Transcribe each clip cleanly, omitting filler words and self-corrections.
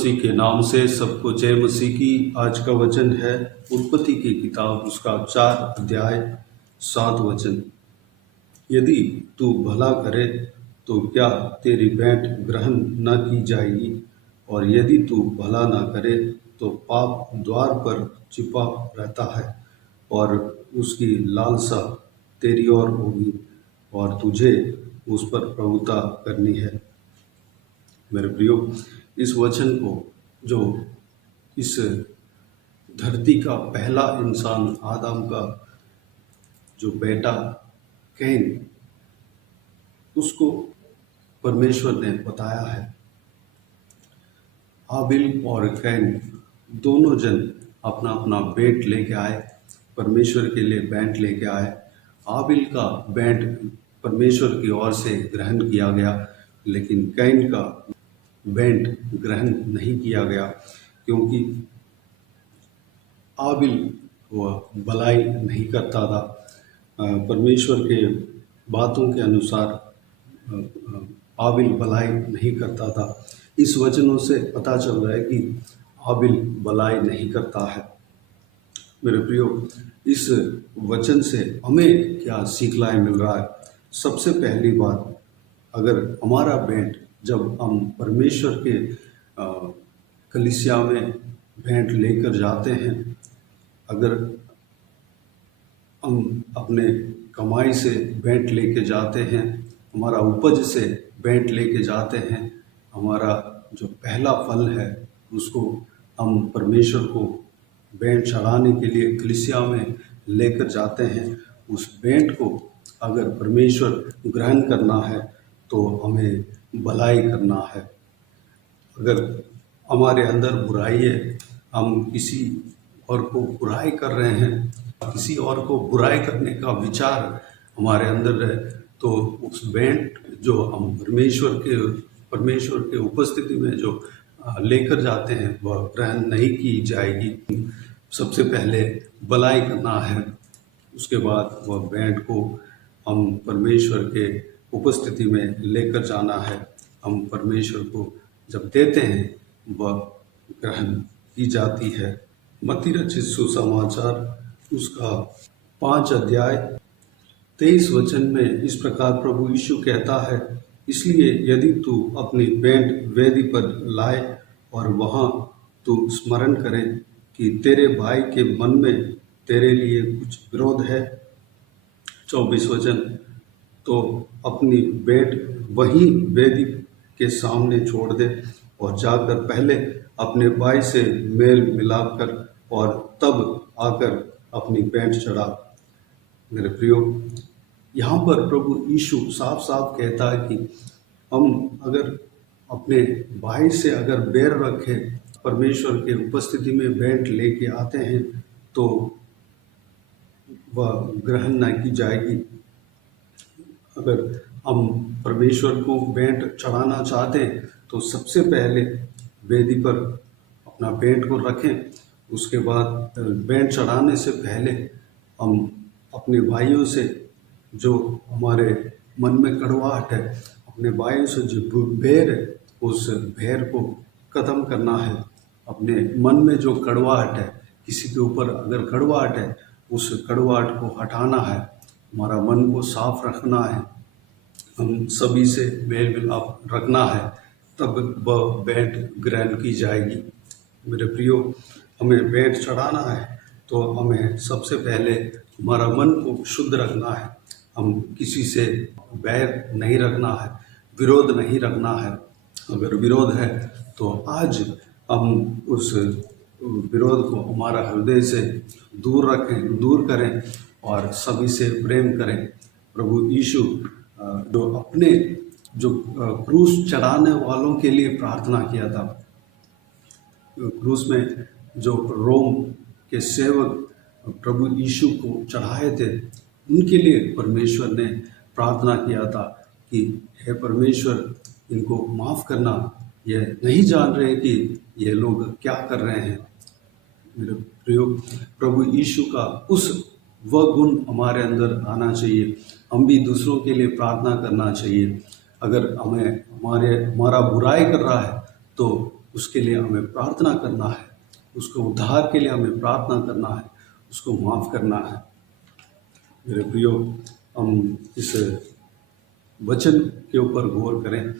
मसीह के नाम से सबको जय मसीह की। आज का वचन है उत्पत्ति की किताब, उसका 4 अध्याय 7 वचन। यदि तू भला करे तो क्या तेरी भेंट ग्रहण न की जाएगी, और यदि तू भला न करे तो पाप द्वार पर छिपा रहता है और उसकी लालसा तेरी ओर होगी और तुझे उस पर प्रभुता करनी है। मेरे प्रियो, इस वचन को जो इस धरती का पहला इंसान आदम का जो बेटा कैन, उसको परमेश्वर ने बताया है। हाबिल और कैन दोनों जन अपना अपना भेंट लेके आए, परमेश्वर के लिए भेंट लेके आए। हाबिल का भेंट परमेश्वर की ओर से ग्रहण किया गया, लेकिन कैन का भेंट ग्रहण नहीं किया गया, क्योंकि हाबिल वह भलाई नहीं करता था। परमेश्वर के बातों के अनुसार हाबिल भलाई नहीं करता था। इस वचनों से पता चल रहा है कि हाबिल भलाई नहीं करता है। मेरे प्रियो, इस वचन से हमें क्या सीखना मिल रहा है? सबसे पहली बात, अगर हमारा भेंट जब हम परमेश्वर के कलीसिया में भेंट लेकर जाते हैं, अगर हम अपने कमाई से भेंट लेके जाते हैं, हमारा उपज से भेंट लेके जाते हैं, हमारा जो पहला फल है उसको हम परमेश्वर को भेंट चढ़ाने के लिए कलीसिया में लेकर जाते हैं। उस भेंट को अगर परमेश्वर ग्रहण करना है तो हमें भलाई करना है। अगर हमारे अंदर बुराई है, हम किसी और को बुराई कर रहे हैं, किसी और को बुराई करने का विचार हमारे अंदर है, तो उस भेंट जो हम परमेश्वर के उपस्थिति में जो लेकर जाते हैं वह ग्रहण नहीं की जाएगी। सबसे पहले भलाई करना है, उसके बाद वह भेंट को हम परमेश्वर के उपस्थिति में लेकर जाना है। हम परमेश्वर को जब देते हैं वह ग्रहण की जाती है। मत्ती रचित सुसमाचार उसका 5 अध्याय 23 वचन में इस प्रकार प्रभु यीशु कहता है, इसलिए यदि तू अपनी भेंट वेदी पर लाए और वहाँ तू स्मरण करे कि तेरे भाई के मन में तेरे लिए कुछ विरोध है। 24 वचन, तो अपनी भेंट वहीं वेदी के सामने छोड़ दे और जाकर पहले अपने भाई से मेल मिलाप कर और तब आकर अपनी भेंट चढ़ा। मेरे प्रियो, यहाँ पर प्रभु यीशु साफ साफ कहता है कि हम अगर अपने भाई से अगर बैर रखे परमेश्वर के उपस्थिति में भेंट लेके आते हैं तो वह ग्रहण न की जाएगी। अगर हम परमेश्वर को भेंट चढ़ाना चाहते हैं तो सबसे पहले वेदी पर अपना भेंट को रखें। उसके बाद भेंट चढ़ाने से पहले हम अपने भाइयों से जो हमारे मन में कड़वाहट है, अपने भाइयों से जो बैर है, उस बैर को ख़त्म करना है। अपने मन में जो कड़वाहट है, किसी के ऊपर अगर कड़वाहट है, उस कड़वाहट को हटाना है। हमारा मन को साफ रखना है, हम सभी से मेल मिलाप रखना है, तब वह भेंट ग्रहण की जाएगी। मेरे प्रियो, हमें भेंट चढ़ाना है तो हमें सबसे पहले हमारा मन को शुद्ध रखना है। हम किसी से बैर नहीं रखना है, विरोध नहीं रखना है। अगर विरोध है तो आज हम उस विरोध को हमारा हृदय से दूर करें और सभी से प्रेम करें। प्रभु यीशु जो अपने क्रूस चढ़ाने वालों के लिए प्रार्थना किया था, क्रूस में जो रोम के सेवक प्रभु यीशु को चढ़ाए थे, उनके लिए परमेश्वर ने प्रार्थना किया था कि हे परमेश्वर, इनको माफ़ करना, ये नहीं जान रहे कि ये लोग क्या कर रहे हैं। मेरे प्रियो, प्रभु यीशु का वह गुण हमारे अंदर आना चाहिए। हम भी दूसरों के लिए प्रार्थना करना चाहिए। अगर हमारा बुराई कर रहा है तो उसके लिए हमें प्रार्थना करना है, उसको उद्धार के लिए हमें प्रार्थना करना है, उसको माफ़ करना है। मेरे प्रियो, हम इस वचन के ऊपर गौर करें,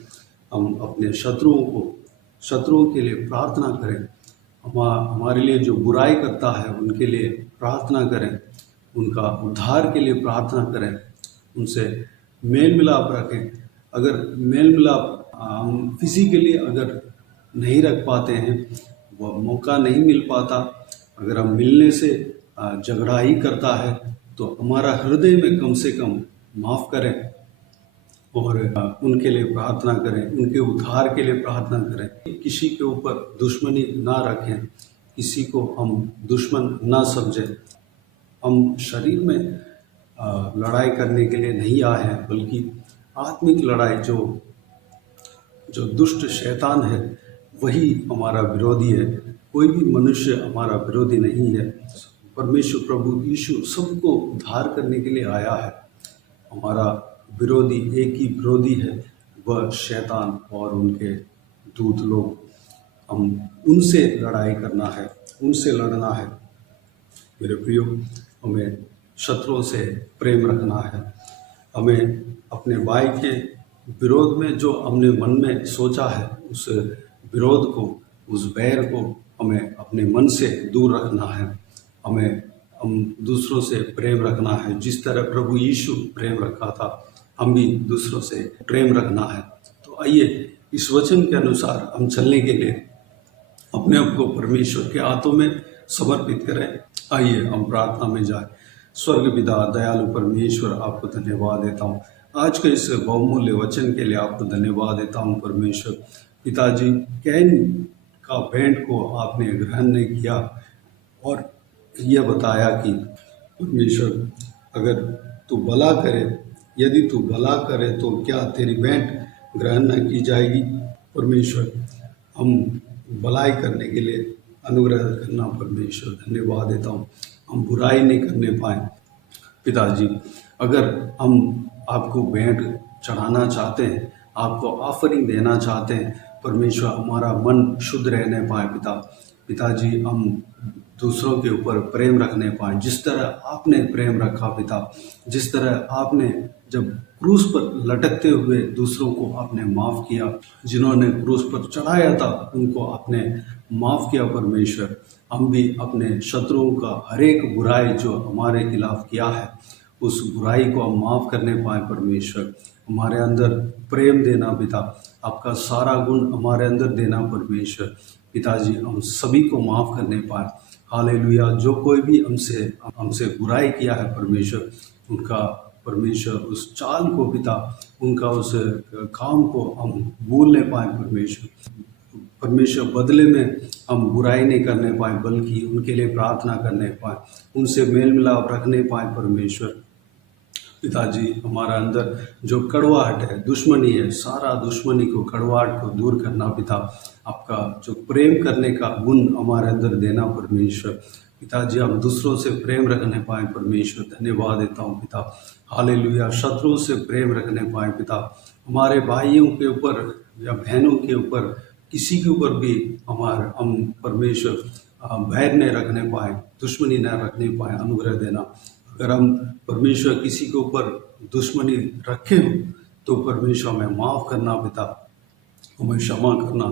हम अपने शत्रुओं के लिए प्रार्थना करें, हमारे लिए जो बुराई करता है उनके लिए प्रार्थना करें, उनका उद्धार के लिए प्रार्थना करें, उनसे मेल मिलाप रखें। अगर मेल मिलाप हम फिजिकली अगर नहीं रख पाते हैं, वह मौका नहीं मिल पाता, अगर हम मिलने से झगड़ा ही करता है, तो हमारा हृदय में कम से कम माफ़ करें और उनके लिए प्रार्थना करें, उनके उद्धार के लिए प्रार्थना करें। किसी के ऊपर दुश्मनी ना रखें, किसी को हम दुश्मन ना समझें। हम शरीर में लड़ाई करने के लिए नहीं आए हैं, बल्कि आत्मिक लड़ाई जो दुष्ट शैतान है वही हमारा विरोधी है। कोई भी मनुष्य हमारा विरोधी नहीं है। परमेश्वर प्रभु यीशु सबको उद्धार करने के लिए आया है। हमारा विरोधी एक ही विरोधी है, वह शैतान और उनके दूत लोग। हम उनसे लड़ाई करना है, उनसे लड़ना है। मेरे प्रियो, हमें शत्रुओं से प्रेम रखना है। हमें अपने भाई के विरोध में जो हमने मन में सोचा है, उस विरोध को, उस बैर को हमें अपने मन से दूर रखना है। हम दूसरों से प्रेम रखना है। जिस तरह प्रभु यीशु प्रेम रखा था, हम भी दूसरों से प्रेम रखना है। तो आइए इस वचन के अनुसार हम चलने के लिए अपने आप को परमेश्वर के हाथों में समर्पित करें। आइए हम प्रार्थना में जाए। स्वर्ग पिता, दयालु परमेश्वर, आपको धन्यवाद देता हूँ आज के इस बहुमूल्य वचन के लिए। आपको धन्यवाद देता हूँ परमेश्वर। पिताजी, कैन का भेंट को आपने ग्रहण नहीं किया और यह बताया कि परमेश्वर, अगर तू भला करे, यदि तू भला करे तो क्या तेरी भेंट ग्रहण न की जाएगी। परमेश्वर, हम भलाई करने के लिए अनुग्रह करना परमेश्वर। धन्यवाद देता हूँ, हम बुराई नहीं करने पाए। पिताजी, अगर हम आपको भेंट चढ़ाना चाहते हैं, आपको ऑफरिंग देना चाहते हैं, परमेश्वर, हमारा मन शुद्ध रहने पाए। पिताजी, हम दूसरों के ऊपर प्रेम रखने पाए, जिस तरह आपने प्रेम रखा पिता। जिस तरह आपने जब क्रूस पर लटकते हुए दूसरों को आपने माफ़ किया, जिन्होंने क्रूस पर चढ़ाया था उनको आपने माफ़ किया परमेश्वर। हम भी अपने शत्रुओं का हर एक बुराई जो हमारे खिलाफ किया है, उस बुराई को हम माफ़ करने पाए परमेश्वर। हमारे अंदर प्रेम देना पिता, आपका सारा गुण हमारे अंदर देना परमेश्वर। पिताजी, हम सभी को माफ़ करने पाए। हालेलुया। जो कोई भी हमसे बुराई किया है परमेश्वर, उनका परमेश्वर उस चाल को पिता, उनका उस काम को हम भूलने पाए परमेश्वर। बदले में हम बुराई नहीं करने पाए, बल्कि उनके लिए प्रार्थना करने पाए, उनसे मेल मिलाप रखने पाए परमेश्वर। पिताजी, हमारा अंदर जो कड़वाहट है, दुश्मनी है, सारा दुश्मनी को, कड़वाहट को दूर करना पिता। आपका जो प्रेम करने का गुण हमारे अंदर देना परमेश्वर। पिताजी, हम दूसरों से प्रेम रखने पाए परमेश्वर। धन्यवाद देता हूँ पिता। हालेलुया। शत्रुओं से प्रेम रखने पाए पिता। हमारे भाइयों के ऊपर या बहनों के ऊपर, किसी के ऊपर भी हम परमेश्वर बैर न रखने पाए, दुश्मनी न रखने पाए, अनुग्रह देना। अगर हम परमेश्वर किसी के ऊपर दुश्मनी रखे हो, तो परमेश्वर हमें माफ़ करना पिता, हमें क्षमा करना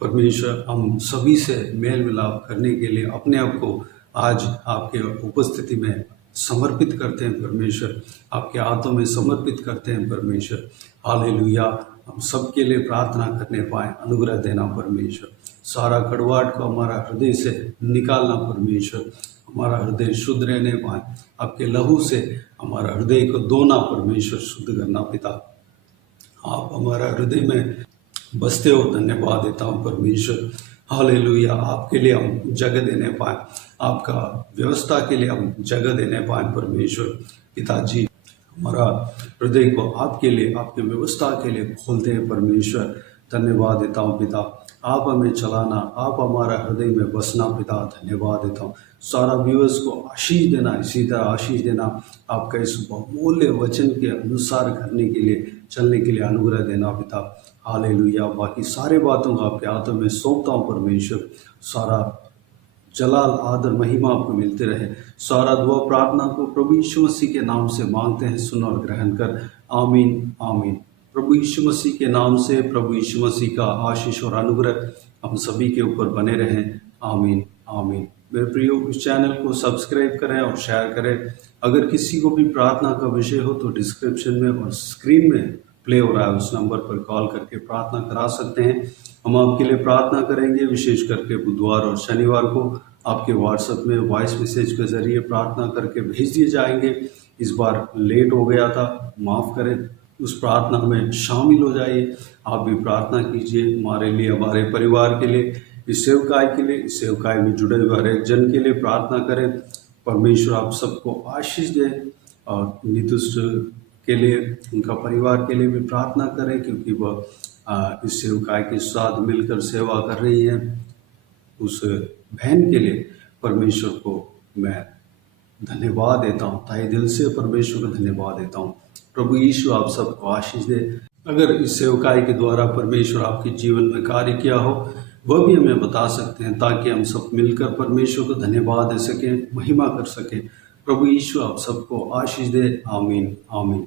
परमेश्वर। हम सभी से मेल मिलाप करने के लिए अपने आप को आज आपके उपस्थिति में समर्पित करते हैं परमेश्वर, आपके हाथों में समर्पित करते हैं परमेश्वर। हालेलुया। हम सबके लिए प्रार्थना करने पाए, अनुग्रह देना परमेश्वर। सारा कड़वाहट को हमारा हृदय से निकालना परमेश्वर, हमारा हृदय शुद्ध रहने पाए। आपके लहू से हमारा हृदय को धोना परमेश्वर, शुद्ध करना पिता। आप हमारा हृदय में बसते हो, धन्यवाद देता हूँ परमेश्वर। हालेलुया। आपके लिए हम जगह देने पाए, आपका व्यवस्था के लिए हम जगह देने पाए परमेश्वर। पिताजी, हमारा हृदय को आपके लिए, आपके व्यवस्था के लिए खोलते हैं परमेश्वर। धन्यवाद देता हूँ पिता। आप हमें चलाना, आप हमारा हृदय में बसना पिता। धन्यवाद देता हूँ। सारा व्यूअर्स को आशीष देना, इसी तरह आशीष देना। आपका इस बहुमूल्य वचन के अनुसार करने के लिए चलने के लिए अनुग्रह देना पिता। हालेलुया। बाकी सारे बातों को आपके हाथों में सौंपता हूँ परमेश्वर। सारा जलाल आदर महिमा आपको मिलते रहे। सारा दुआ प्रार्थना को प्रभु यीशु मसीह के नाम से मांगते हैं, सुन और ग्रहण कर। आमीन आमीन। प्रभु यीशु मसीह के नाम से प्रभु यीशु मसीह का आशीष और अनुग्रह हम सभी के ऊपर बने रहें। आमीन आमीन। मेरे प्रियो, इस चैनल को सब्सक्राइब करें और शेयर करें। अगर किसी को भी प्रार्थना का विषय हो तो डिस्क्रिप्शन में और स्क्रीन में प्ले हो रहा है उस नंबर पर कॉल करके प्रार्थना करा सकते हैं। हम आपके लिए प्रार्थना करेंगे। विशेष करके बुधवार और शनिवार को आपके व्हाट्सएप में वॉइस मैसेज के जरिए प्रार्थना करके भेज दिए जाएंगे। इस बार लेट हो गया था, माफ़ करें। उस प्रार्थना में शामिल हो जाइए। आप भी प्रार्थना कीजिए हमारे लिए, हमारे परिवार के लिए, इस सेवकाई के लिए, इस सेवकाई में जुड़े हुए हर एक जन के लिए प्रार्थना करें। परमेश्वर आप सबको आशीष दे। और नीतुष के लिए, उनका परिवार के लिए भी प्रार्थना करें, क्योंकि वह इस सेवकाई के साथ मिलकर सेवा कर रही है। उस बहन के लिए परमेश्वर को मैं धन्यवाद देता हूँ, तहे दिल से परमेश्वर को धन्यवाद देता हूँ। प्रभु यीशु आप सबको आशीष दे। अगर इस सेवकाई के द्वारा परमेश्वर आपके जीवन में कार्य किया हो, वह भी हमें बता सकते हैं, ताकि हम सब मिलकर परमेश्वर को धन्यवाद दे सकें, महिमा कर सकें। प्रभु यीशु आप सबको आशीष दे। आमीन आमीन।